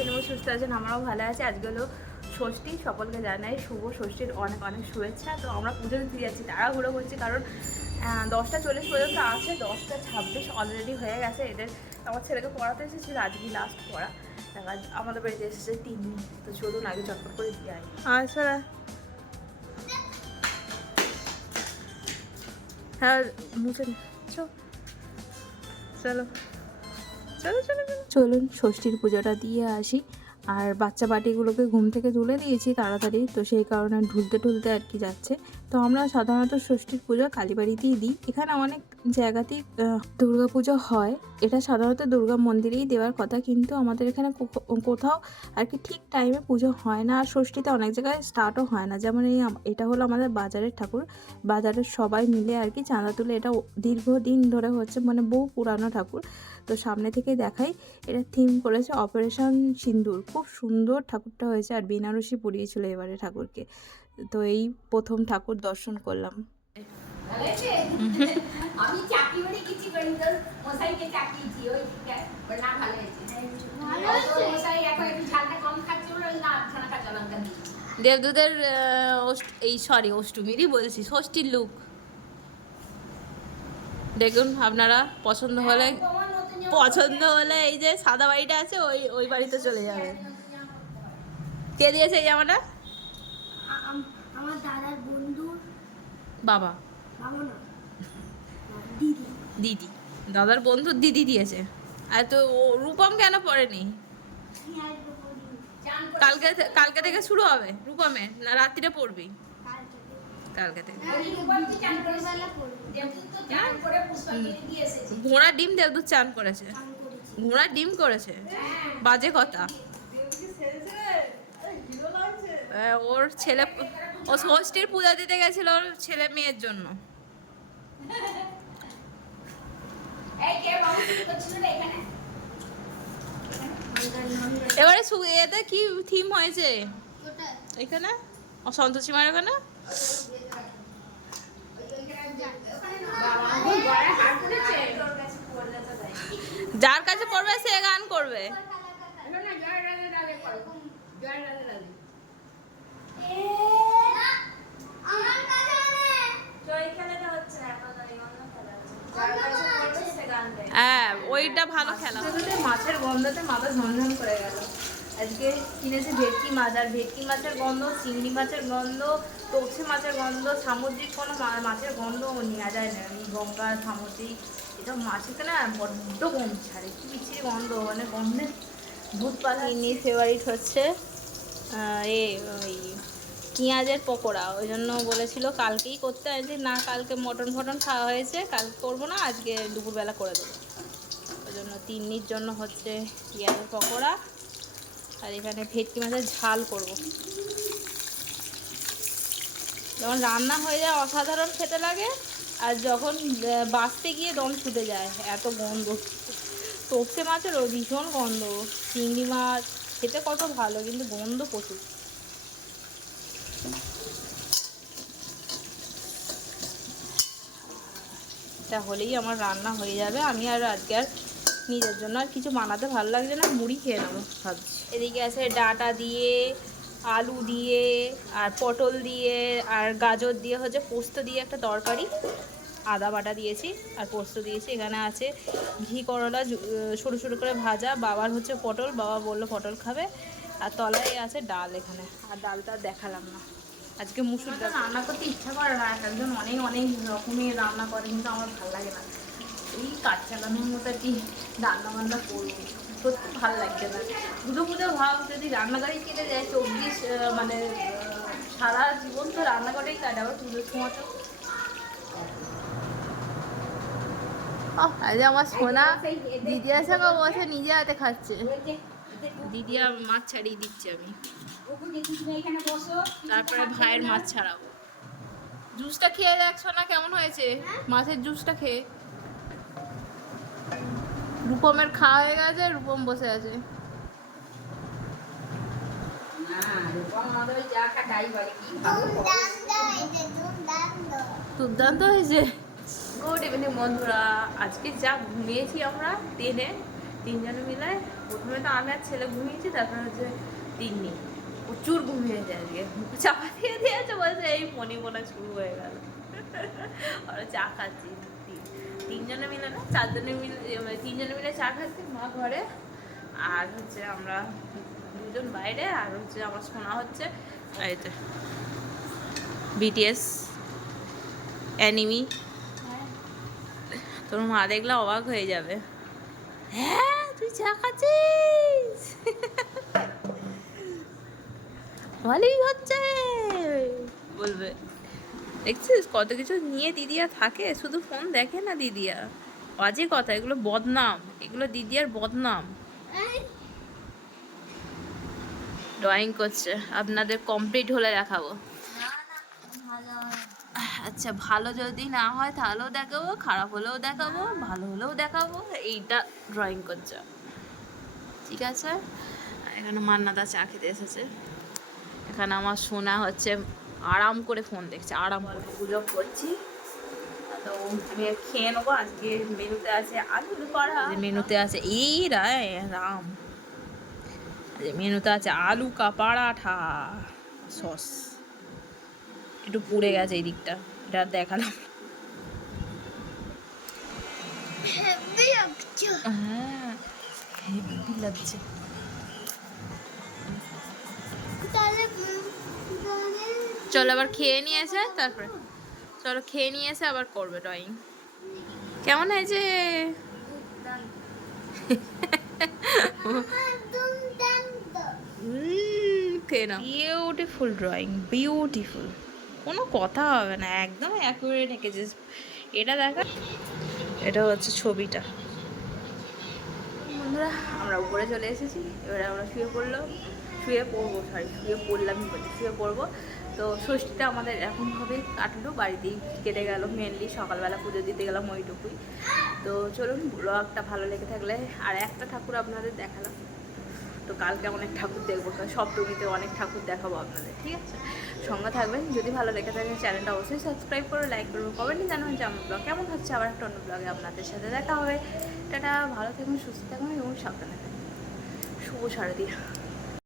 নিরাময় সুস্থ আছেন, আমরাও ভালো আছি। আজকে হলো ষষ্ঠী, সকলকে জানাই শুভ ষষ্ঠীর অনেক অনেক শুভেচ্ছা। তো আমরা পুজো দিতে যাচ্ছি, তাড়াহুড়ো করছি, কারণ 10টা 40 পর্যন্ত আছে, 10টা 26 অলরেডি হয়ে গেছে। এদের আমার ছেলেকে পড়াতে এসেছিল, আজকেই লাস্ট পড়া। আমাদের বাড়িতে এসেছে 3 দিন। তো চলুন আগে চটপট করে দিয়ে আই। আচ্ছা হ্যাঁ, মুছে চলো চলো চলো চলুন ষষ্ঠীর পুজোটা দিয়ে আসি। আর বাচ্চা বাটিগুলোকে ঘুম থেকে তুলে দিয়েছি তাড়াতাড়ি, তো সেই কারণে ঢুলতে ঢুলতে আর কি যাচ্ছে। তো আমরা সাধারণত ষষ্ঠীর পুজো কালীবাড়িতেই দিই। এখানে অনেক জায়গাতেই দুর্গা পুজো হয়, এটা সাধারণত দুর্গা মন্দিরেই দেওয়ার কথা, কিন্তু আমাদের এখানে কোথাও আর কি ঠিক টাইমে পুজো হয় না। আর ষষ্ঠীতে অনেক জায়গায় স্টার্টও হয় না। যেমন এটা হলো আমাদের বাজারের ঠাকুর, বাজারের সবাই মিলে আর কি চাঁদা তুলে, এটা দীর্ঘদিন ধরে হচ্ছে, মানে বহু পুরানো ঠাকুর। তো সামনে থেকে দেখাই, এটা থিম করেছে অপারেশন সিন্দুর, খুব সুন্দর ঠাকুরটা হয়েছে। আর বেনারসি পরিয়েছিল এবারে ঠাকুরকে। তো এই প্রথম ঠাকুর দর্শন করলাম। আমি চাকরি বাড়ি কিছু করি, তো মশাইকে চাকরিছি, ওই না ভালো হয়েছে। ভালো হয়েছে মশাই, এখন একটু ঝালটা কম খাচ্ছে বলে না ছানা কাঁচা লঙ্কা দিই। দেবদূতের এই অষ্টমীরই বলছি, ষষ্ঠীর লুক দেখুন আপনারা। পছন্দ হলে এই যে সাদা বাড়িটা আছে, ওই বাড়িতে চলে যাবেন। কে দিয়েছে এই জামাটা? আমার দাদার বন্ধু। বাবা? বাবা না, দিদি। দিদি, দাদার বন্ধুর দিদি দিয়েছে। আর তো রূপম কেন পড়েনি? কালকে থেকে শুরু হবে রূপমের, না রাত্রিরে পড়বি? কালকে থেকে। ঘোড়ার ডিম দেবদূত চান করেছে, ঘোড়ার ডিম করেছে, বাজে কথা। ওর ছেলে, ও ষষ্ঠীর পূজা দিতে গেছিল ওর ছেলে মেয়ের জন্য। এবারে এতে কি থিম হয়েছে এখানে? সন্তোষী মায়ের ওখানে যার কাছে পড়বে সে গান করবে। হ্যাঁ, ওইটা ভালো খেলা। মাছের গন্ধতে মাথা ঝনঝন করে গেল। আজকে কিনেছে ভেটকি মাছ, আর ভেটকি মাছের গন্ধ, চিংড়ি মাছের গন্ধ, তোপসে মাছের গন্ধ, সামুদ্রিক কোনো মাছের গন্ধ নেওয়া যায় না। এই গঙ্গা সামুদ্রিক এটা মাছের না বড্ড গন্ধ ছাড়ে, কি বিচ্ছিরি গন্ধ, মানে গন্ধের ভূত পাখি। ফেভারিট হচ্ছে ওই পেঁয়াজের পকোড়া, ওই জন্য বলেছিল কালকেই করতে। আজকে না, কালকে মটন ফটন খাওয়া হয়েছে, কালকে করবো না, আজকে দুপুরবেলা করে দেবো। ওই জন্য তিন্নির জন্য হচ্ছে পেঁয়াজের পকোড়া, আর এখানে ভেটকি মাছের ঝাল করব। যখন রান্না হয়ে যায় অসাধারণ খেতে লাগে, আর যখন বাঁচতে গিয়ে দম ছুটে যায়, এত গন্ধ। তোপসে মাছেরও ভীষণ গন্ধ, চিংড়ি মাছ খেতে কত ভালো, কিন্তু গন্ধ প্রচুর। এটা হলেই আমার রান্না হয়ে যাবে। আমি আর আজকে আর নিজের জন্য আর কিছু বানাতে ভালো লাগছে না, মুড়ি খেয়ে নেবো ভাবছি। এদিকে আছে ডাঁটা দিয়ে, আলু দিয়ে, আর পটল দিয়ে, আর গাজর দিয়ে হচ্ছে পোস্ত দিয়ে একটা তরকারি, আদা বাটা দিয়েছি আর পোস্ত দিয়েছি। এখানে আছে ঘি করলা সরু সরু করে ভাজা, বাবার হচ্ছে পটল, বাবা বললো পটল খাবে, আর তলায় আছে ডাল এখানে। আর ডালটা দেখালাম না। আজকে মুসুর ডাল রান্না করতে ইচ্ছা করে না, একজন অনেক অনেক রকমের রান্না করে, কিন্তু আমার ভালো লাগে না। এই কাজ চালানোর মতো আর কি রান্না বান্না করবো, সত্যি ভালো লাগছে না। পুজো পুজো ভাব, যদি রান্নাঘরে কেটে যায় 24 মানে সারা জীবন তো রান্নাঘরেই কাটে, আবার পুজোর সময় তো। আজ আমার সোনা দিদি আছে, বসে নিজে হাতে খাচ্ছে। দিদি আর মাছ ছাড়িয়ে দিচ্ছে, আমি তারপরে ভাইয়ের মাছ ছাড়াবো। জুসটা খেয়ে দেখছো না কেমন হয়েছে? মাছের জুসটা খেয়ে। রূপমের খাওয়া হয়ে গেছে, রূপম বসে আছে। দুর্দান্ত হয়েছে। গুড ইভিনিং বন্ধুরা, আজকে যা ঘুমিয়েছি আমরা ট্রেনে, তিনজনে মিলে প্রথমে তো আমি আর ছেলে ঘুমিয়েছি, তারপরে হচ্ছে তিন্নি প্রচুর ঘুমিয়েছে আজকে, চাপা দিয়ে দিয়েছে, বলছে এই মনি মনে শুরু হয়ে গেল। আর চা খাচ্ছি তিনজনে মিলে না, চারজনে মিলে, মানে তিনজনে মিলে চা খাচ্ছি, মা ঘরে আর হচ্ছে আমরা দুজন বাইরে, আর হচ্ছে আমার শোনা হচ্ছে এই তো বিটিএস অ্যানিমি। তোর মা দেখলে অবাক হয়ে যাবে, হ্যাঁ তুই চা খাচ্ছিস, ভালোই হচ্ছে বলবে। দেখছিস কত কিছু নিয়ে দিদিয়া থাকে, শুধু ফোন দেখে না দিদিয়া, বাজে কথা, এগুলো বদনাম, এগুলো দিদিয়ার বদনাম। ড্রয়িং করছে, আপনাদের কমপ্লিট হলে দেখাবো। আচ্ছা ভালো যদি না হয় তাহলেও দেখাবো, খারাপ হলেও দেখাবো, ভালো হলেও দেখাবো, এইটা ড্রয়িং করছে, ঠিক আছে। এখানে মান্নাদা চা খেতে এসেছে, এখানে আমার সোনা হচ্ছে আরাম করে ফোন দেখছে, আরাম করে গুজব করছি। তো আমি খেয়ে নেবো। আজকে মেনুতে আছে আলুর কড়া, মেনুতে আছে এই রাম, মেনুতে আছে আলু কা পরাঠা সস, একটু পুড়ে গেছে এই দিকটা, এটা দেখালাম। হ্যাঁ হেভি লাগছে। চলো আবার খেয়ে নিয়ে এসে তারপরে, চলো খেয়ে নিয়ে এসে আবার করবে ড্রয়িং। কেমন হয়েছে? খেয়ে নাও। বিউটিফুল ড্রয়িং, বিউটিফুল, কোনো কথা হবে না, একদম অ্যাকুরেট এঁকেছিস। এটা দেখা, এটা হচ্ছে ছবিটা। বন্ধুরা আমরা উপরে চলে এসেছি, এবারে আমরা শুয়ে পড়লাম, শুয়ে পড়লামই বলছি, শুয়ে পড়বো। তো ষষ্ঠীটা আমাদের এখন হবে কাটলো, বাড়িতেই কেটে গেল, মেনলি সকালবেলা পুজো দিতে গেলাম ওইটুকুই। তো চলুন, ব্লগটা ভালো লেগে থাকলে, আর একটা ঠাকুর আপনাদের দেখালাম, তো কালকে অনেক ঠাকুর দেখবো, সপ্তমীতে অনেক ঠাকুর দেখাবো আপনাদের, ঠিক আছে। সঙ্গে থাকবেন, যদি ভালো লেগে থাকে চ্যানেলটা অবশ্যই সাবস্ক্রাইব করে লাইক করবেন, কমেন্টে জানাবেন যে আমার ব্লগ কেমন হচ্ছে। আবার একটা অন্য ব্লগে আপনাদের সাথে দেখা হবে। টাটা, ভালো থাকুন, সুস্থ থাকুন এবং সাবধানে থাকুন। শুভ শারদীয়া।